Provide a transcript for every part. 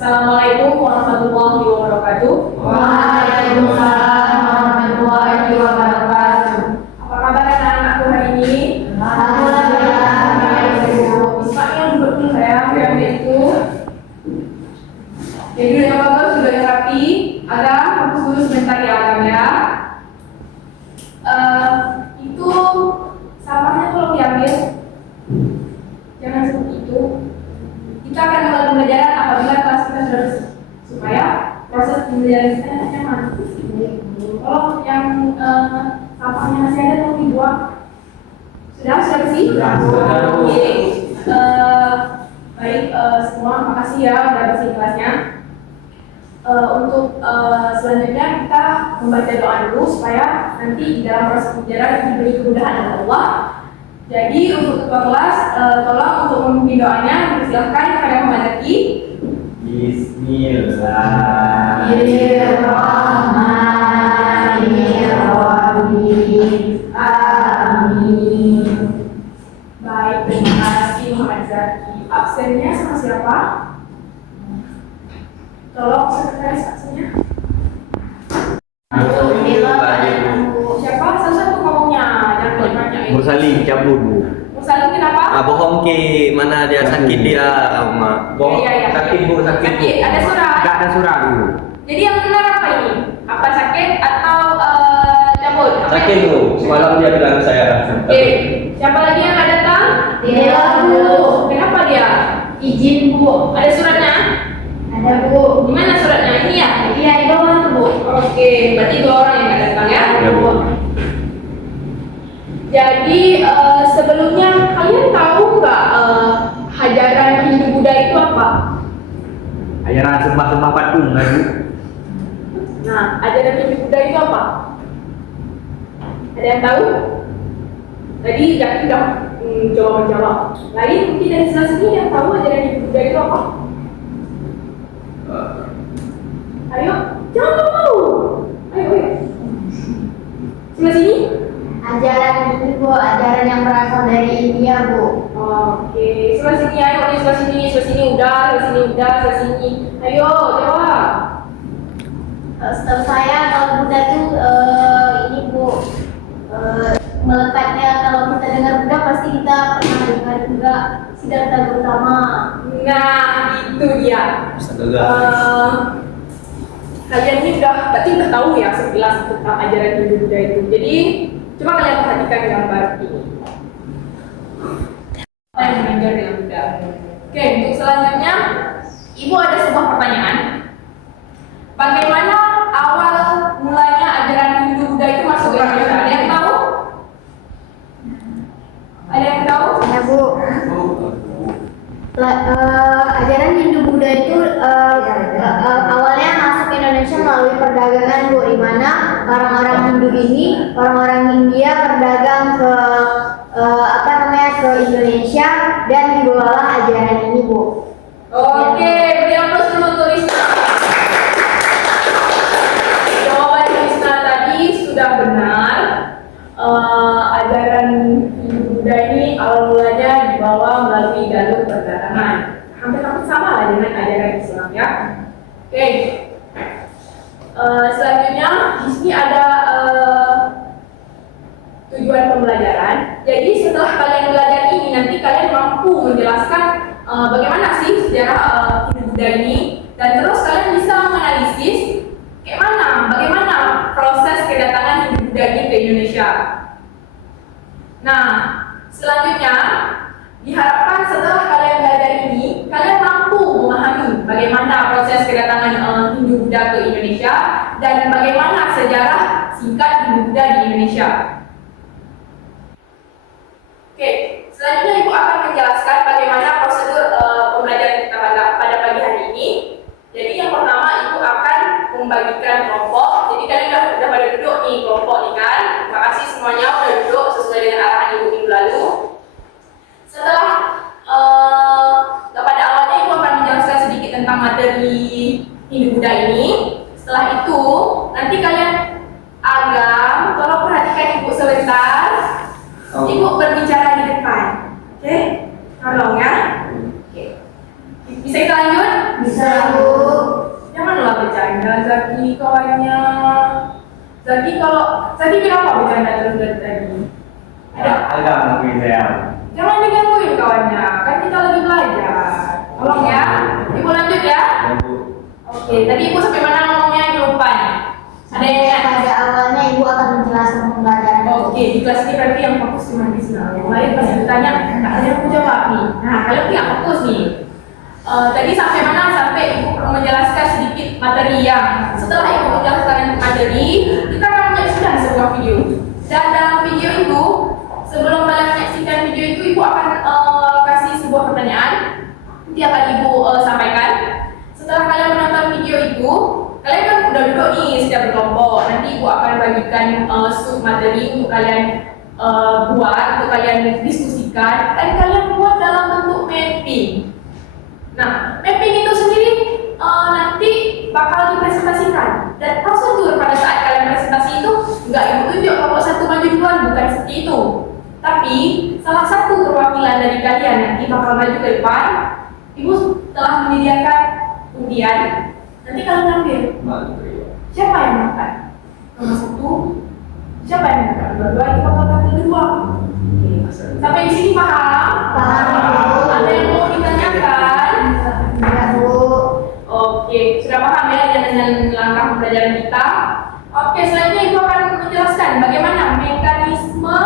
Assalamualaikum warahmatullahi wabarakatuh. Waalaikumsalam warahmatullahi wabarakatuh. Apa kabar anak-anakku hari ini? Alhamdulillah. Ismail duduk dulu saya, biar itu. Jadi yang bagus sudah yang rapi. Adam, fokus dulu sebentar ya Adam ya. Itu sampahnya tolong diambil. Jangan seperti itu. Kita akan mulai pembelajaran apabila kelas kita sudah selesai, supaya proses pembelajaran kita nyaman. Kalau yang sampahnya masih ada tolong dibuang. Sudah sih? Sudah. Oke. Baik semua, makasih ya udah bersih kelasnya. Untuk selanjutnya kita membaca doa dulu supaya nanti di dalam proses pembelajaran diberi kemudahan oleh Allah. Jadi untuk ketua kelas, tolong untuk memimpin doanya dipersilakan kepada Muhammad Zaki. Bismillahirrahmanirrahim. Amin. Baik, terima kasih Muhammad Zaki. Absennya sama siapa? Tolong sekretaris absennya. Siapa? Satu-satu ngomongnya, jangan banyak-banyak. Mursali cabut bu. Musalim kenapa? Bohong ki mana dia sakit dia mak. Bohong Iya. sakit bu sakit. Sakit, ada surat. Tidak ada surat bu. Jadi yang benar apa ini? Apa sakit atau cabut? Apa Sakit ini? bu. Semalam dia bilang saya. Oke, siapa lagi yang nggak datang? Dia bu. Kenapa dia? Izin bu. Ada suratnya? Ada bu. Di mana suratnya? Ini ya? Iya di bawah tuh bu. Oke, berarti dua orang yang nggak datang ya? Ya bu. Jadi sebelumnya kalian tahu nggak ajaran Hindu Buddha itu apa? Ajaran sembah patung kan bu. Nah, ajaran Hindu Buddha itu apa? Ada yang tahu? Tadi Jaki udah coba menjawab. Lain mungkin dari sebelah sini yang tahu ajaran Hindu Buddha itu apa? Ayo, jangan tahu. Ayo. Sebelah sini? Ajaran itu bu, ajaran yang berasal dari India bu. Oke, sebelah sini ayo, sebelah sini udah, sebelah sini. Ayo, jawab. Setahu saya kalau Buddha itu ini bu, meletaknya kalau kita dengar Buddha pasti kita pernah dengar juga Siddhartha Gautama. Nah, itu dia. Kalian ini berarti udah tahu ya sekilas tentang ajaran Hindu Buddha itu. Jadi, coba kalian perhatikan gambar ini. Apa yang mengajar dengan Buddha? Oke, untuk selanjutnya, Ibu ada sebuah pertanyaan. Bagaimana awal mulanya ajaran Hindu Buddha itu masuk ke Indonesia? Ada yang tahu? Ada yang tahu? Ya bu. Ajaran Hindu Buddha itu awalnya masuk ke Indonesia melalui perdagangan bu, di mana orang-orang Hindu ini, orang-orang India berdagang ke ke Indonesia dan dibawalah ajaran ini bu. Oke, beri aplaus dulu untuk Risna. Jawaban Risna tadi sudah benar. Ajaran Hindu Buddha ini awal mulanya dibawa melalui jalur perdagangan. Hampir-hampir sama lah dengan ajaran Islam ya. Oke. Selanjutnya di sini ada tujuan pembelajaran. Jadi setelah kalian belajar ini nanti kalian mampu menjelaskan bagaimana sih sejarah Hindu Buddha ini, dan terus kalian bisa menganalisis bagaimana proses kedatangan Hindu Buddha ini ke Indonesia. Nah, selanjutnya diharapkan setelah kalian belajar ini, kalian mampu memahami bagaimana proses kedatangan Hindu Buddha ke Indonesia dan bagaimana sejarah singkat Hindu Buddha di Indonesia. Oke, selanjutnya Ibu akan menjelaskan bagaimana prosedur pembelajaran kita pada pagi hari ini. Jadi yang pertama Ibu akan membagikan kelompok. Jadi kalian udah pada duduk nih kelompok nih kan. Terima kasih semuanya udah duduk sesuai dengan arahan Ibu minggu lalu. Setelah pada awalnya Ibu akan menjelaskan sedikit tentang materi Hindu Buddha ini. Setelah itu nanti kalian tolong perhatikan Ibu sebentar. Ibu berbicara di depan. Oke? Tolong ya. Oke. Bisa kita lanjut? Bisa Bu. Janganlah bercanda Zaki kawannya. Zaki kenapa bercanda terus dari tadi? Agak mungkin saya. Jangan digangguin kawannya, kan kita lagi belajar. Tolong ya, Ibu lanjut ya. Oke, tadi Ibu sampai mana ngomongnya? Ibu lupa nih. Ada yang ingat? Pada awalnya Ibu akan menjelaskan pembelajaran. Oke, di kelas ini berarti yang fokus cuma di sini. Yang lain pasti ditanya, nggak ada yang mau jawab nih. Nah, kalian tidak fokus nih. Tadi sampai mana? Sampai Ibu menjelaskan sedikit materi yang setelah Ibu menjelaskan materi, kita akan menyaksikan sebuah video. Dan dalam video itu, sebelum kalian menyaksikan video itu, Ibu akan kasih sebuah pertanyaan. Nanti akan Ibu sampaikan. Setelah kalian menonton video itu, kalian kan udah duduk nih setiap berkelompok. Nanti Ibu akan bagikan sub materi untuk kalian buat, untuk kalian diskusikan, dan kalian buat dalam bentuk mapping. Nah, mapping itu sendiri nanti bakal dipresentasikan. Dan prosedur pada saat kalian presentasi itu nggak Ibu tunjuk kelompok satu maju duluan, bukan seperti itu. Tapi salah satu perwakilan dari kalian nanti bakal maju ke depan. Ibu telah menyediakan undian. Nanti kalian ambil. Siapa yang makan? Nomor satu. Siapa yang makan? Dua-dua itu bakal tampil kedua. Sampai di sini paham? Paham. Ada yang mau ditanyakan? Tidak Bu. Oke, sudah paham ya dengan langkah pembelajaran kita. Oke, selanjutnya Ibu akan menjelaskan bagaimana mekanisme.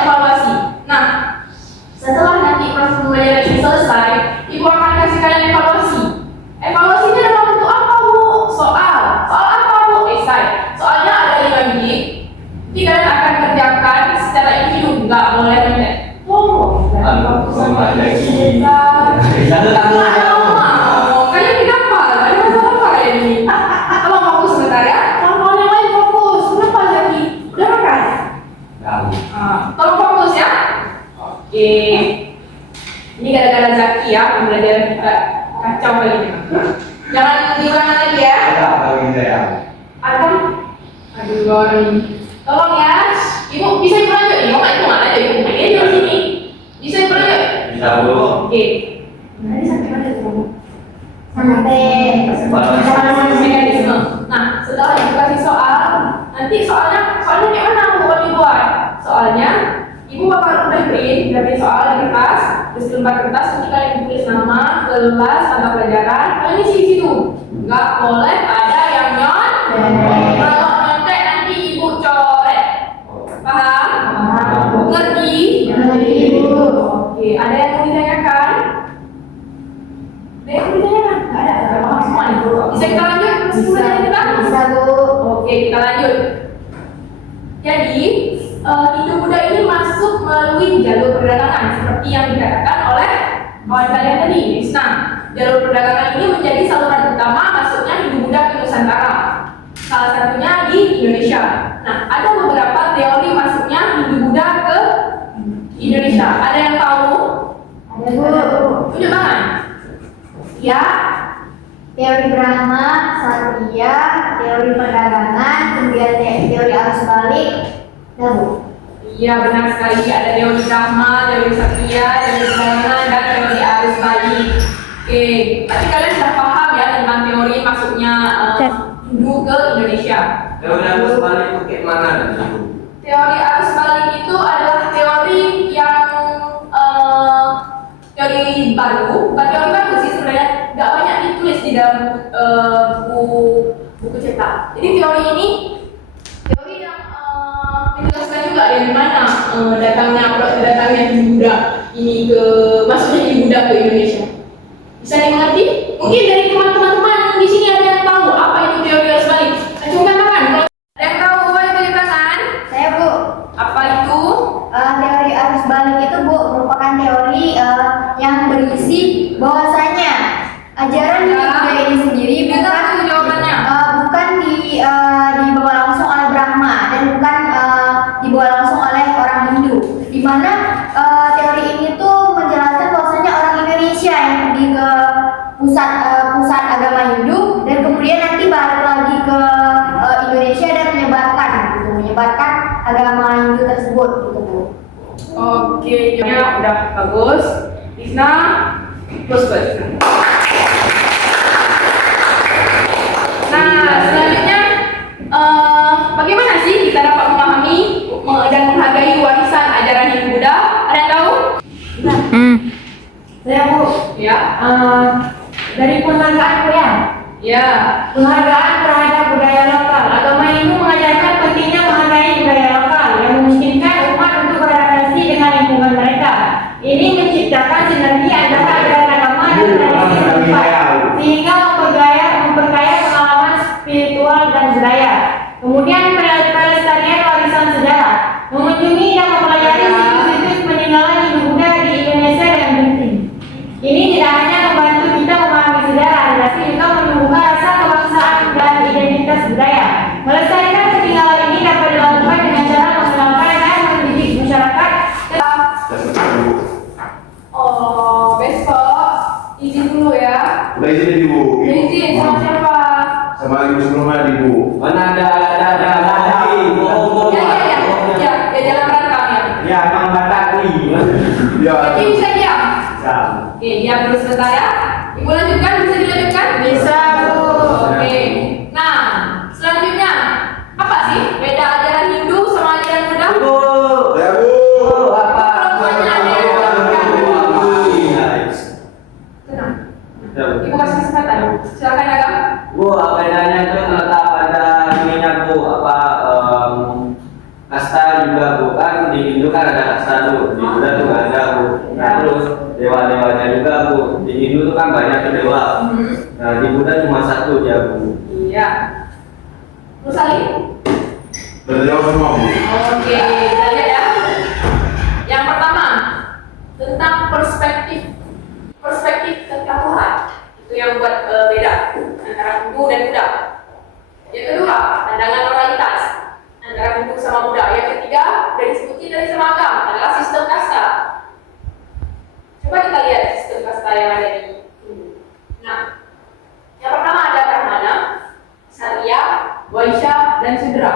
Evaluasi. Nah, setelah nanti proses pembelajaran ini selesai, Ibu akan kasih kalian evaluasi. Evaluasinya dalam bentuk apa Bu? Soal apa Bu? Esai. Soalnya ada 5 biji. Nanti kalian akan kerjakan secara individu, nggak boleh menyet. Kalian tidak apa? Ada masalah apa kalian ini? Tolong fokus sebentar ya. Kawan-kawan yang lain fokus. Kenapa Zaki? Udah makan? Tolong fokus ya. Oke. Ini gara-gara Zaki ya, pembelajaran kita kacau kali ini. Jangan diulangi lagi ya. Adam. Aduh, Gori. Tolong ya. Ibu bisa Ibu lanjut? Ibu nggak aja Ibu. Ini di sini. Bisa Ibu lanjut? Bisa Bu. Oke. Nah, ini sampai mana tuh? Sampai Mekanisme. Nah, setelah Ibu kasih soal, nanti soalnya kayak mana Bu kalau dibuat? Soalnya Ibu bakal udah print soal di kertas, terus lembar kertas nanti kalian tulis nama, kelas, mata pelajaran, kalian isi di situ. Nggak boleh ada yang kalau nyontek nanti Ibu coret. Paham? Ngerti? Ngerti, Bu. Oke, ada yang mau ditanyakan? Ada yang mau ditanyakan? Nggak ada paham semua nih. Bisa kita lanjut? Bisa Bu. Oke, kita lanjut. Jadi, Hindu Buddha ini masuk melalui jalur perdagangan seperti yang dikatakan oleh kawan kalian tadi, Krishna. Jalur perdagangan ini menjadi saluran utama masuknya Hindu Buddha ke Nusantara. Salah satunya di Indonesia. Nah, ada beberapa teori masuknya Hindu Buddha ke Indonesia. Ada yang tahu? Ada Bu. Tunjuk tangan. Ya. Teori Brahma, Satria, teori perdagangan, kemudian teori arus balik. Ya Bu. Iya, benar sekali. Ada teori Brahma, teori Satria, teori perdagangan, dan teori arus balik. Oke, berarti kalian sudah paham ya tentang teori masuknya Hindu ke Indonesia. Teori arus balik itu kayak mana nanti? Teori arus balik itu adalah teori yang teori baru, bukan teori baru sih sebenarnya, nggak banyak ditulis di dalam buku cetak. Jadi teori ini teori yang menjelaskan juga ya di mana datangnya Buddha ini ke masuknya di Buddha ke Indonesia. Bisa dimengerti? Mungkin dari teman-teman di sini ada yang tahu apa itu teori arus balik? Acungkan tangan. Kalau ada yang tahu apa itu di tangan? Saya Bu. Apa itu? Teori arus balik itu Bu merupakan teori yang berisi bahwasanya ajaran Hindu Buddha ini sendiri bukan jawabannya. bukan dibawa langsung oleh Brahma dan bukan dibawa langsung oleh orang Hindu. Di mana teori ini tuh udah bagus. Isna, close first. Nah, selanjutnya bagaimana sih kita dapat memahami dan menghargai warisan ajaran Hindu Buddha? Ada yang tahu? Saya Bu, Ya. dari penghargaan Bu ya. Ya. Penghargaan terhadap budaya lokal. Agama Hindu mengajarkan pentingnya menghargai budaya lokal yang memungkinkan umat untuk beradaptasi dengan lingkungan mereka. Ini menciptakan sinergi antara ajaran agama dan tradisi setempat, sehingga memperkaya pengalaman spiritual dan budaya. Kemudian pelestarian warisan sejarah, mengunjungi dan mempelajari situs-situs peninggalan Hindu Buddha di Indonesia dan penting. Ini tidak hanya membantu kita memahami sejarah, tetapi juga menumbuhkan rasa kebangsaan dan identitas budaya. Melestarikan peninggalan ini dapat dilakukan dengan cara mengenalkan dan mendidik masyarakat. Oh, besok izin dulu ya. Udah izin Ibu. Izin sama siapa? Sama Ibu sebelumnya Ibu. Mana ada bohong. Ya, jalan rekam ya. Ya, Mang Batagli. Ya. Jadi bisa diam. Siap. Oke, diam dulu sebentar ya. Ibu lanjutkan, bisa dilanjutkan? Bisa, Bu. Oke. Nah, selanjutnya apa sih beda ajaran Hindu sama ajaran Buddha? Ibu. Ya Bu. Apa? Tenang. Ibu kasih kesempatan. Silakan Agam. Bu, bedanya itu terletak pada ininya Bu, apa kasta juga Bu, kan di Hindu kan ada kasta tuh, di Buddha tuh nggak ada Bu. Nah terus dewa-dewanya juga Bu, di Hindu tuh kan banyak tuh dewa. Nah di Buddha cuma satu dia Bu. Iya. Terus lagi? Terjawab semua Bu. Oke, kita lihat ya. Yang pertama tentang perspektif tentang Tuhan. Itu yang buat beda antara Hindu dan Buddha. Yang kedua, pandangan moralitas antara Hindu sama Buddha. Yang ketiga, udah disebutin dari sama Agam, adalah sistem kasta. Coba kita lihat sistem kasta yang ada di Hindu. Nah, yang pertama ada Brahmana, Ksatria, Waisya, dan Sudra.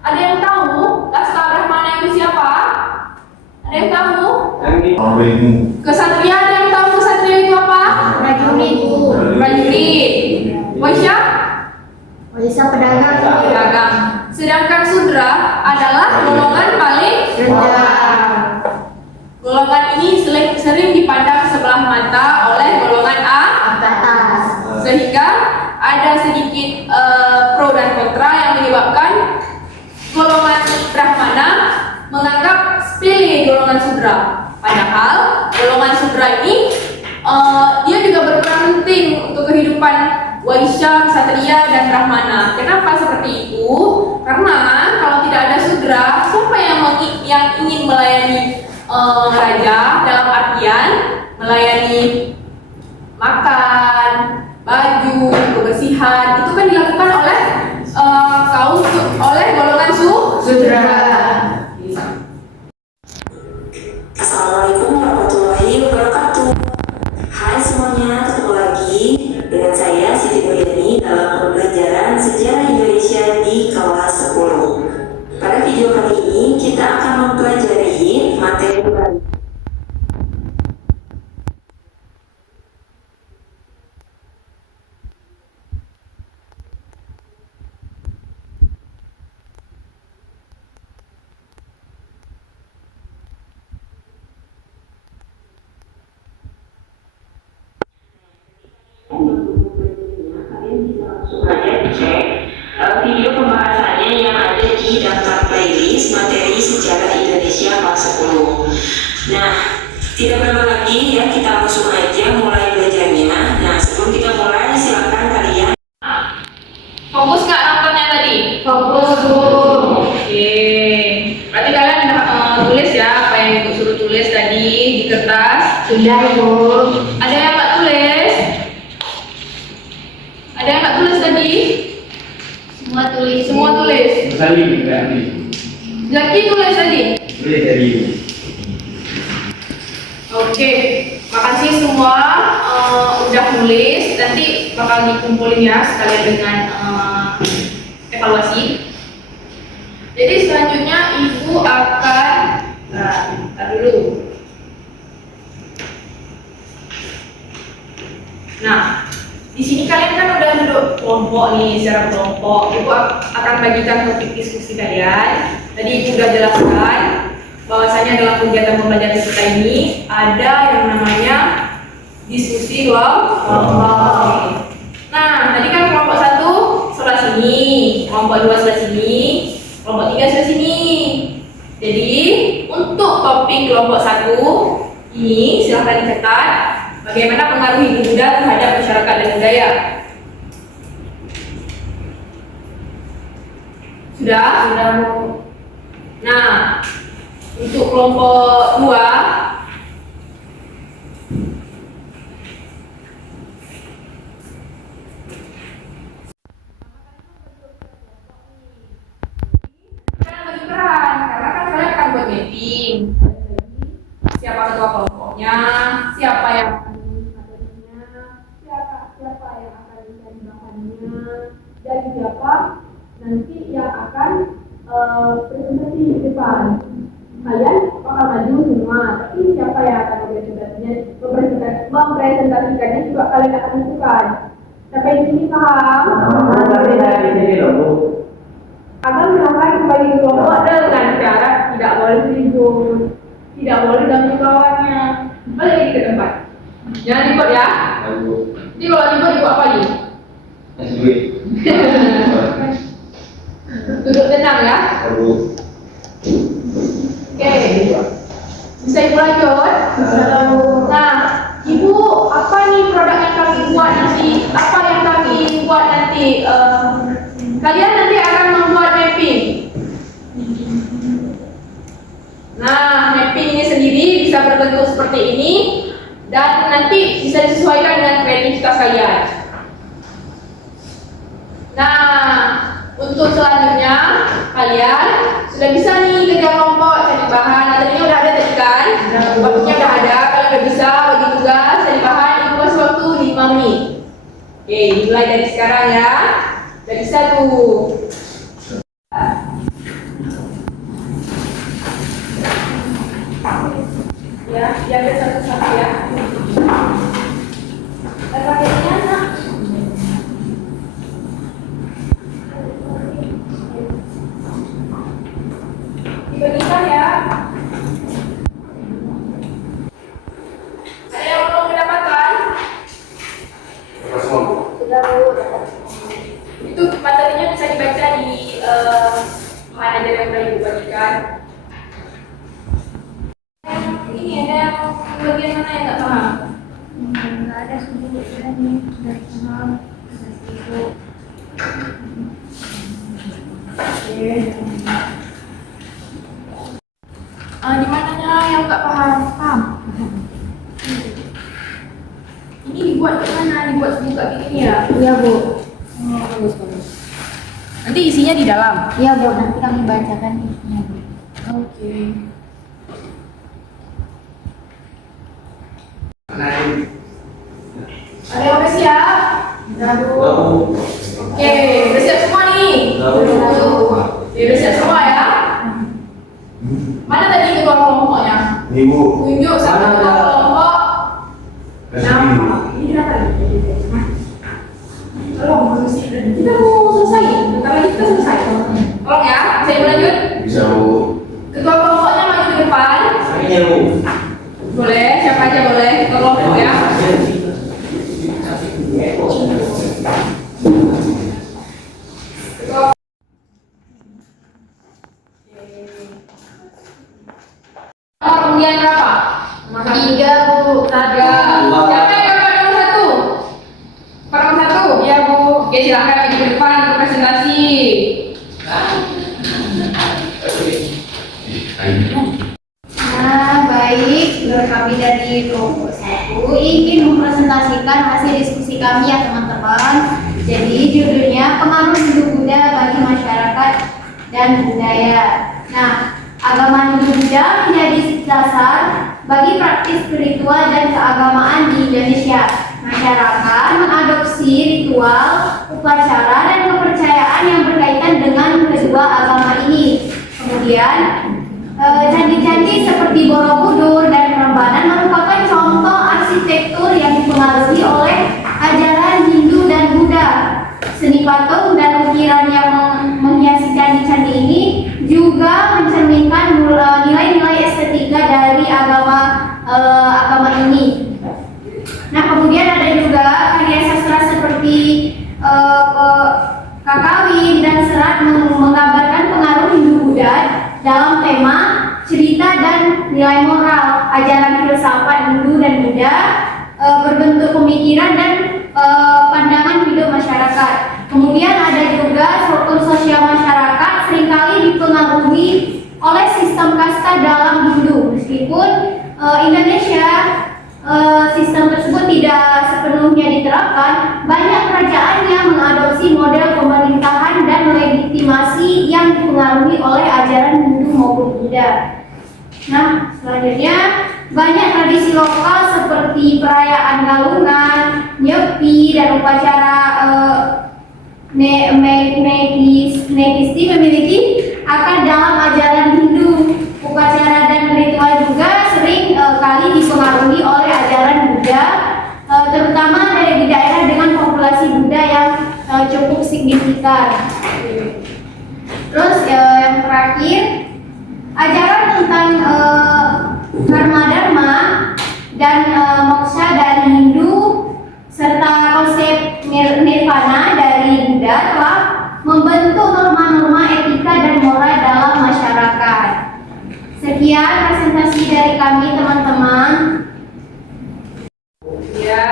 Ada yang tahu kasta Brahmana itu siapa? Ada yang tahu? Yang di Orang berilmu. Kesatria, ada yang tahu kesatria itu apa? Prajurit Bu. Prajurit. Waisya? Waisya pedagang. Pedagang. Sedangkan Sudra adalah golongan paling Rendah. Golongan ini sering dipandang sebelah mata oleh golongan Atas. sehingga ada sedikit pro dan kontra yang menyebabkan golongan Brahmana menganggap sepele golongan Sudra. Padahal golongan Sudra ini dia juga berperan penting untuk kehidupan Waisya, Ksatria, dan Brahmana. Kenapa seperti itu? Karena kalau tidak ada Sudra, siapa yang ingin melayani raja dalam artian melayani makan, baju, kebersihan, itu kan dilakukan oleh oleh golongan Sudra. Assalamualaikum warahmatullahi wabarakatuh. Hai semuanya, ketemu lagi dengan saya Siti Mulyani dalam pembelajaran sejarah Indonesia di kelas 10. Pada video kali ini kita akan mempelajari materi baru. Kalian bisa langsung aja cek video pembahasannya yang ada di daftar playlist materi sejarah Indonesia kelas 10. Nah, tidak lama lagi ya, kita langsung aja mulai belajarnya. Nah, sebelum kita mulai silakan kalian Fokus nggak nontonnya tadi? Fokus Bu. Oke. Berarti kalian tulis ya apa yang ibu suruh tulis tadi di kertas. Sudah Bu. Ada yang nggak tulis? Ada yang nggak tulis tadi? Semua tulis. Semua tulis. Salim berarti. Zaki tulis tadi. Boleh jadi. Oke. Makasih semua udah nulis. Nanti bakal dikumpulin ya sekalian dengan evaluasi. Jadi selanjutnya ibu akan ntar dulu. Nah, di sini kalian kan udah duduk kelompok nih, secara kelompok. Ibu akan bagikan topik diskusi kalian. Tadi Ibu udah jelaskan bahwasanya dalam kegiatan pembelajaran kita ini ada yang namanya diskusi kelompok. Nah, tadi kan kelompok 1 sebelah sini, kelompok 2 sebelah sini, kelompok 3 sebelah sini. Jadi, untuk topik kelompok 1 ini silahkan dicatat bagaimana pengaruh Hindu Buddha terhadap masyarakat dan budaya. Sudah? Sudah, Bu. Nah, untuk kelompok 2 bagi peran, karena kan kalian akan buat mapping. Siapa ketua kelompoknya, siapa yang akan menulis materinya, siapa yang akan mencari bahannya, dan siapa nanti yang akan presentasi di depan. Kalian bakal maju semua, tapi siapa yang akan mempresentasikannya juga kalian akan tentukan. Sampai di sini paham? Tapi saya di sini loh, Bu. Akan silahkan kembali ke kelompok dengan syarat tidak boleh ribut, tidak boleh ganggu kawannya. Balik lagi ke tempat. Jangan ribut ya. Jadi kalau ribut ibu apa lagi? Duduk tenang ya. Oke. Bisa ibu lanjut? Nah, ibu apa nih produk yang kami buat nanti? Apa yang kami buat nanti? Kalian nanti akan membuat mapping. Nah, mapping ini sendiri bisa berbentuk seperti ini dan nanti bisa disesuaikan dengan kreativitas kalian. Nah, untuk selanjutnya kalian sudah bisa nih kerja kelompok, cari bahan. Materinya udah ada tadi kan? Waktunya udah ada. Kalau udah bisa bagi tugas, cari bahan. Itu masih waktu 5 menit. Oke, dimulai dari sekarang ya. Udah bisa tuh. Ya, diambil satu-satu ya. Dan pakainya nak. Dibagikan ya. Ada yang belum mendapatkan? Sudah Bu. Itu materinya bisa dibaca di mana aja yang udah Ibu bagikan. Ini ada yang bagian mana yang nggak paham? Nggak ada sudah nih, sudah paham. Di mananya yang nggak paham? Paham? Ini dibuat ke mana? Dibuat buka begini ya? Iya, Bu. Bagus. Nanti isinya di dalam. Iya, Bu. Nanti kami bacakan isinya, Bu. Oke. Ada yang udah siap? Udah, Bu. Oke, udah siap semua nih? Oke, udah siap semua ya? Mana tadi ketua kelompoknya? Ibu. Tunjuk satu ketua kelompok. Nama. Ini kenapa nih? Tolong, kita mau selesai. Bentar lagi kita selesai. Tolong ya, saya mau lanjut. Bisa, Bu. Ketua kelompoknya maju ke depan. Ini Bu. Boleh, siapa aja boleh. Ketua kelompok ya. Kemudian berapa? 3, Bu. Tiga. Siapa yang dapat nomor 1? Nomor 1? Iya, Bu. Oke, silakan maju ke depan untuk presentasi. Nah, baik. Kami dari kelompok 1 ingin mempresentasikan hasil diskusi kami ya, teman-teman. Jadi, judulnya pengaruh Hindu Buddha bagi masyarakat dan budaya. Nah, agama Hindu Buddha menjadi dasar bagi praktis spiritual dan keagamaan di Indonesia. Masyarakat mengadopsi ritual, upacara, dan kepercayaan yang berkaitan dengan kedua agama ini. Kemudian, candi-candi seperti Borobudur dan Prambanan merupakan contoh arsitektur yang dipengaruhi oleh agama ini. Nah, kemudian ada juga karya sastra seperti Kakawin dan Serat menggambarkan pengaruh Hindu-Buddha dalam tema cerita dan nilai moral, ajaran filsafat Hindu dan Buddha berbentuk pemikiran dan pandangan hidup masyarakat. Kemudian ada juga struktur sosial masyarakat seringkali dipengaruhi oleh sistem kasta dalam Hindu, meskipun Indonesia sistem tersebut tidak sepenuhnya diterapkan. Banyak kerajaan yang mengadopsi model pemerintahan dan legitimasi yang dipengaruhi oleh ajaran Hindu maupun Buddha. Nah, selanjutnya banyak tradisi lokal seperti perayaan Galungan, Nyepi, dan upacara Nekisti memiliki akar dalam ajaran Hindu. Upacara dan ritual juga sering kali dipengaruhi oleh ajaran Buddha, terutama di daerah dengan populasi Buddha yang cukup signifikan. Terus yang terakhir, ajaran tentang karma dharma dan moksha dari Hindu serta konsep nirvana dari Buddha telah membentuk norma-norma etika dan moral dalam masyarakat. Sekian presentasi dari kami, teman-teman. Ya.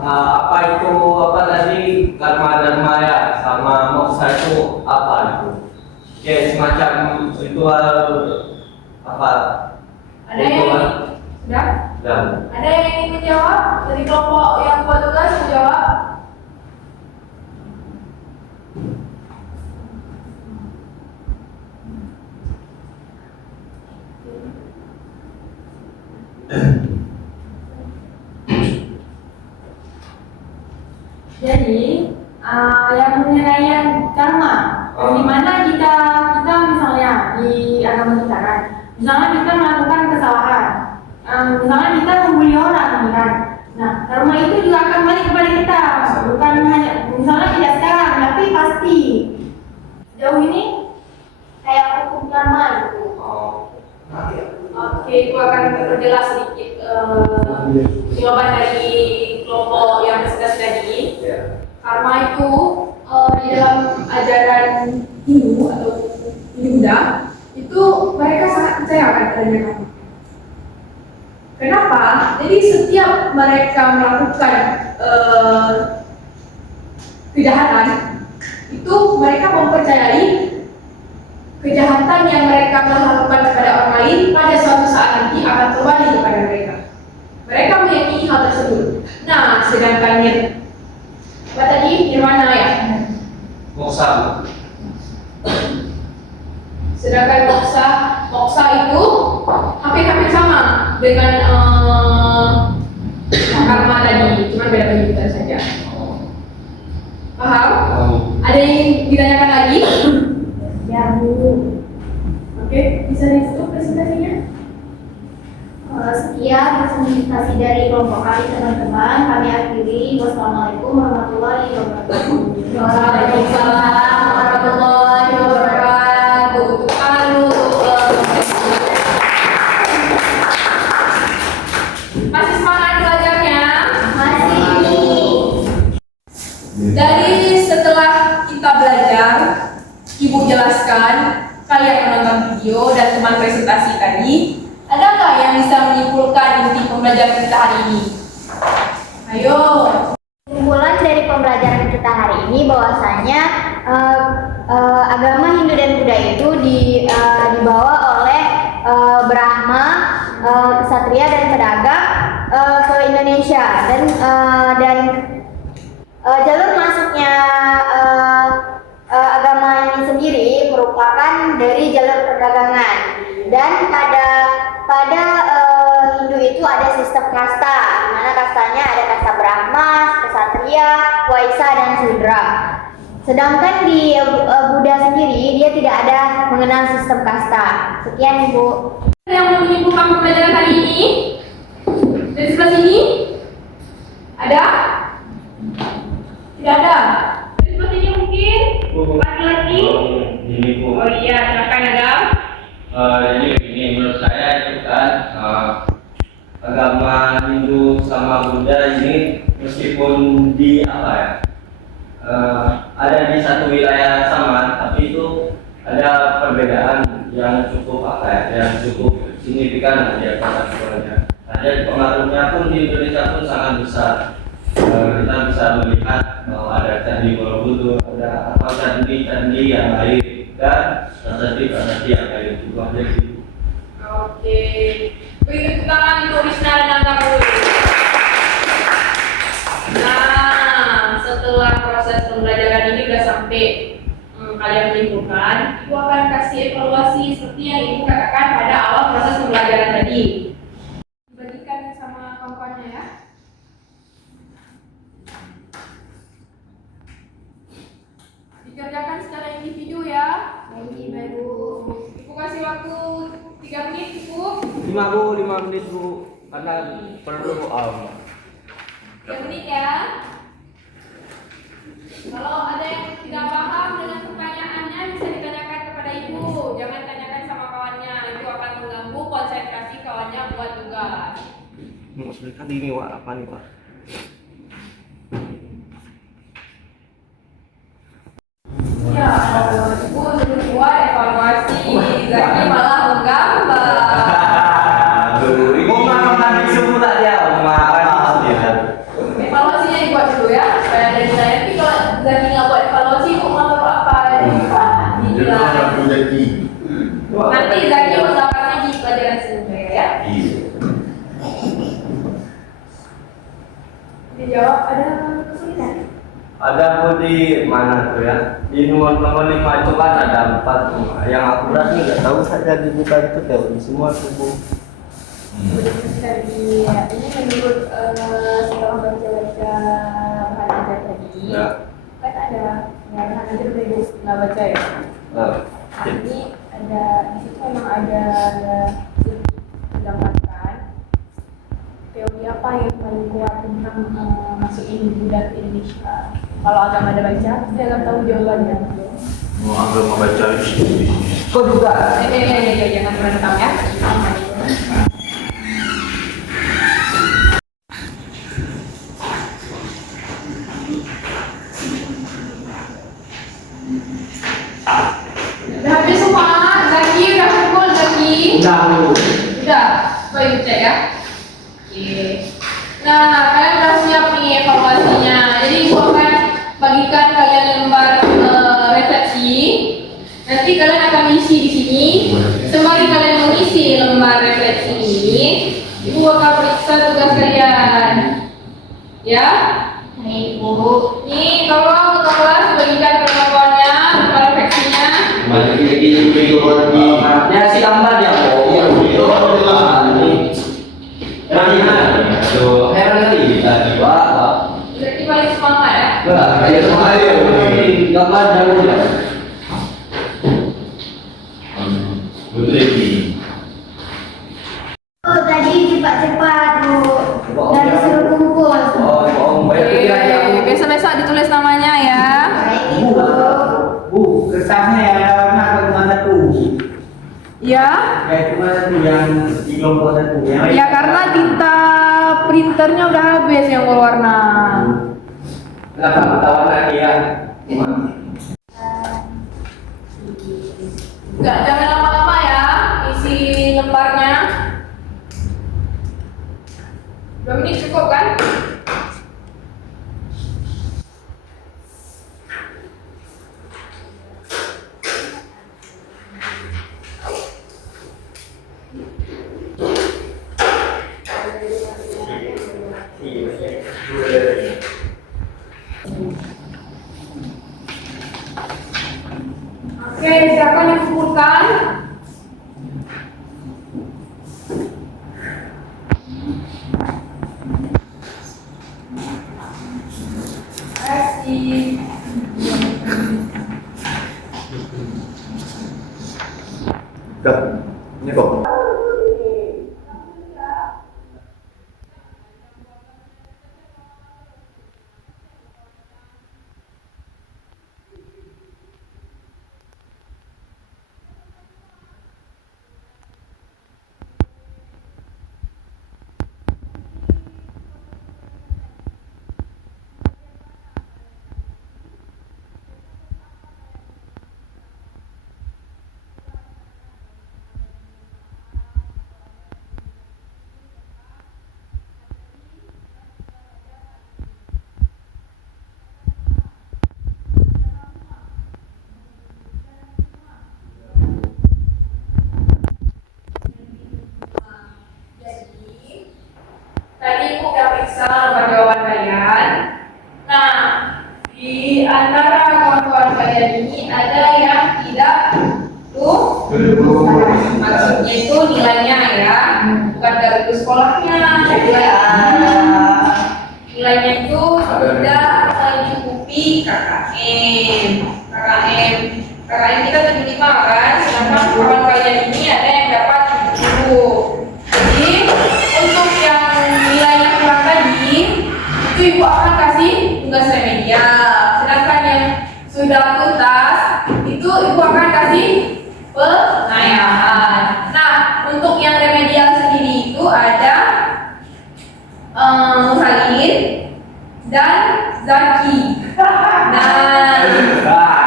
Apa itu apa tadi karma dharma ya sama moksha itu apa itu? Kayak semacam ritual apa? Ada yang sudah? Dan Ada yang ingin menjawab dari kelompok yang buat tugas menjawab? Jadi yang mengenai yang karma, di mana jika kita misalnya di agama kita kan, misalnya kita melakukan kesalahan, misalnya kita membuli orang, kan. Nah, karma itu juga akan balik kepada kita, bukan hanya misalnya tidak sekarang, tapi pasti. Jauh ini Kayak hukum karma gitu. Oke, aku akan memperjelas sedikit jawaban dari kelompok yang sudah tadi. Karma itu di dalam ajaran Hindu atau Buddha itu mereka sangat percaya akan adanya karma. Kenapa? Jadi setiap mereka melakukan kejahatan itu mereka mempercayai kejahatan yang mereka telah lakukan kepada orang lain pada suatu saat nanti akan kembali kepada mereka. Mereka meyakini hal tersebut. Nah, sedangkan apa tadi nirvana ya? moksha. Sedangkan moksa itu hampir sama dengan karma tadi, cuma beda penyebutan saja. Paham? Ada yang ditanyakan lagi? Ya, Bu. Oke, bisa ditutup presentasinya? Sekian presentasi dari kelompok kami, teman-teman. Kami akhiri. Wassalamualaikum warahmatullahi wabarakatuh. Waalaikumsalam warahmatullahi wabarakatuh. Masih semangat belajarnya? Masih. Dari setelah kita belajar, Ibu jelaskan, kalian menonton video dan teman presentasi tadi, ada nggak yang bisa menyimpulkan inti pembelajaran kita hari ini? Ayo. Kesimpulan dari pembelajaran kita hari ini bahwasanya agama Hindu dan Buddha itu dibawa oleh Brahma, Ksatria dan Pedagang ke Indonesia dan jalur masuknya agama ini sendiri merupakan dari jalur perdagangan, dan pada Hindu itu ada sistem kasta, di mana kastanya ada kasta Brahma, Ksatria, Waisya dan Sudra. Sedangkan di Buddha sendiri dia tidak ada mengenal sistem kasta. Sekian, Ibu. Yang mau menyimpulkan pembelajaran hari ini? Dari sebelah sini? Ada? Tidak ada? Dari sebelah sini mungkin? Laki-laki? Ini Bu. Oh iya, silakan Adam. Ini menurut saya itu kan agama Hindu sama Buddha ini meskipun di apa ya ada di satu wilayah sama, tapi itu ada perbedaan yang cukup apa ya, yang cukup signifikan di antara keduanya. Ada pengaruhnya pun di Indonesia pun sangat besar. Kita bisa melihat bahwa ada candi Borobudur, ada apa candi-candi yang lain dan prasasti yang lain juga ada di. Oke, beri tepuk tangan untuk Wisna dan Angga dulu. Nah, setelah proses pembelajaran ini sudah sampai kalian menyimpulkan, Ibu akan kasih evaluasi seperti yang Ibu katakan pada awal proses pembelajaran tadi. Bagikan sama kawan-kawannya ya. Dikerjakan secara individu ya. Baik, Ibu. Ibu kasih waktu 3 menit cukup. 5 menit Bu, karena perlu 3 menit ya. Kalau ada yang tidak paham dengan pertanyaannya bisa ditanyakan kepada Ibu. Jangan tanyakan sama kawannya. Itu akan mengganggu konsentrasi kawannya buat tugas. Mereka ini Wak, apa nih Pak? Ya, Ibu sudah buat evaluasi. Zaki malah menggambar. Ibu makan di sebulan ya, Evaluasinya dibuat dulu ya, supaya ada nilai. Tapi kalau Zaki nggak buat evaluasi, Ibu mau taruh apa? Dinilai. Nanti Zaki mendapatnya di pelajaran selanjutnya ya. Dijawab ada kesulitan. Ada Bu di mana tuh ya? Di nomor 5 itu kan ada 4 tuh. Yang akurat nih nggak tahu saja dibuka itu teori semua tuh Bu. Dari ini menurut setelah baca-baca bahan ajar tadi, Ya. kan ada bahan ajar udah Ibu nggak baca ya. Ini ada di situ memang ada mendapatkan teori apa yang paling kuat tentang masukin Buddha ke Indonesia. Kalau agama ada baca, saya akan tahu jawabannya. Mau agama baca ini. Kok juga? Jangan berantem ya. Udah habis semua, Zaki udah kumpul Zaki. Udah, coba ibu cek ya. Oke. Nah, kalian udah siap nih evaluasinya. Jadi ibu akan bagikan kalian lembar refleksi. Nanti kalian akan isi di sini. Sembari kalian mengisi lembar refleksi ini, ibu akan periksa tugas kalian. Ya? Baik, Ibu. Nih, tolong untuk kelas bagikan ke kawan-kawannya lembar refleksinya. Ya si gambar ya. Heran kali tadi Pak. Berarti paling semangat ya. Gambar dahulu ya. Betul ini. Oh, tadi cepat-cepat, Bu. Dan disuruh kumpul. Besok-besok ditulis namanya ya. Baik, Ibu. Bu, kertasnya yang ada warna apa cuma satu? Ya. Kayak cuma satu yang di kelompok satu. Yang lain Ya karena tinta printernya udah habis yang berwarna. kenapa kita warna dia? Jangan lama-lama ya isi lembarnya. 2 menit cukup kan? Oke, silakan dikumpulkan. tadi Ibu udah periksa lembar jawaban kalian. Nah, di antara kawan-kawan kalian ini ada yang tidak tuh, maksudnya itu nilainya ya, bukan dari sekolahnya, nilainya itu sudah mencukupi KKM kita 75 kan, sedangkan kawan kalian ini ada yang dapat 70. Jadi untuk yang nilainya kurang tadi itu Ibu akan kasih tugas remedial, sedangkan yang sudah tuntas itu Ibu akan kasih pengayahan. Nah, untuk yang remedial sendiri itu ada Musalin dan Zaki. Nah,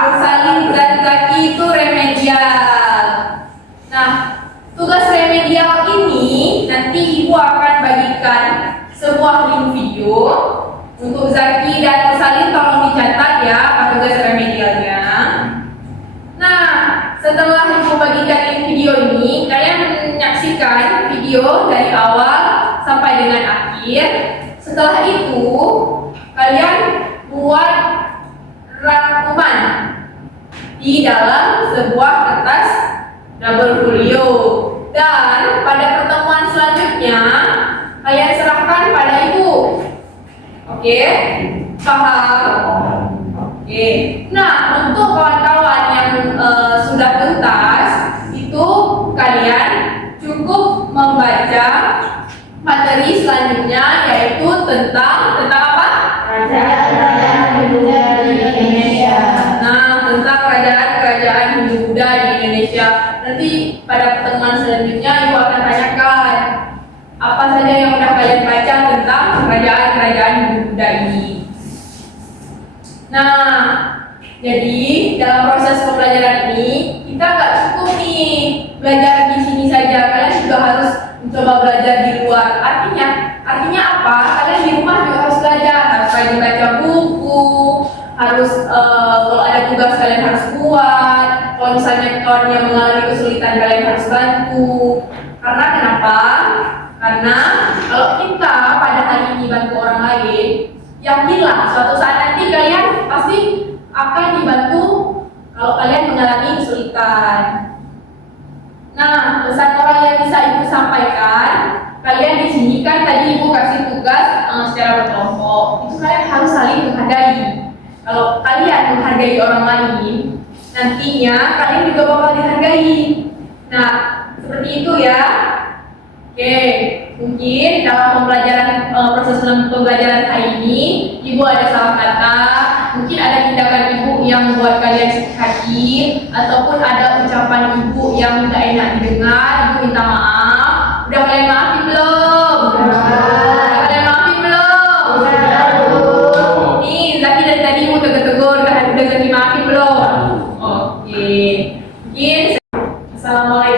Musalin dan Zaki itu remedial. Nah, tugas remedial ini nanti Ibu akan bagikan sebuah link video. Untuk Zaki dan Musalin tolong dicatat ya tugas remedialnya. Nah, setelah Ibu bagikan link video ini, kalian menyaksikan video dari awal sampai dengan akhir. Setelah itu, kalian buat rangkuman di dalam sebuah kertas double folio. Dan pada pertemuan selanjutnya, kalian serahkan pada Ibu. Oke? Paham? Oke. Nah, untuk kawan-kawan yang sudah tuntas, itu kalian cukup membaca materi selanjutnya, yaitu tentang apa? Kerajaan Hindu di Indonesia. Nah, tentang kerajaan Hindu Buddha di Indonesia. Nanti pada pertemuan selanjutnya Ibu akan tanyakan apa saja yang sudah kalian baca tentang kerajaan Hindu Buddha ini. Nah, jadi dalam proses pembelajaran ini kita nggak cukup nih belajar di sini saja, kalian juga harus mencoba belajar di luar. Artinya apa? Kalian di rumah juga harus belajar, harus rajin baca buku, harus kalau ada tugas kalian harus buat. Kalau misalnya kawan yang mengalami kesulitan kalian harus bantu. Karena kenapa? Karena kalau kita pada hari ini bantu orang lain, yakinlah suatu saat nanti kalian pasti akan dibantu kalau kalian mengalami kesulitan. Nah, pesan moral yang bisa Ibu sampaikan, kalian di sini kan tadi Ibu kasih tugas secara berkelompok. Itu kalian harus saling menghargai. Kalau kalian menghargai orang lain, nantinya kalian juga bakal dihargai. Nah, seperti itu ya. Oke, mungkin dalam pembelajaran proses pembelajaran hari ini Ibu ada salah kata, mungkin ada tindakan Ibu yang membuat kalian sakit hati, ataupun ada ucapan Ibu yang tidak enak didengar. Ibu minta maaf. Udah kalian maafin belum? Udah kalian maafin belum? Nih, Zaki dari tadi Ibu tegur-tegur, udah Zaki maafin belum? Oke. Mungkin Assalamualaikum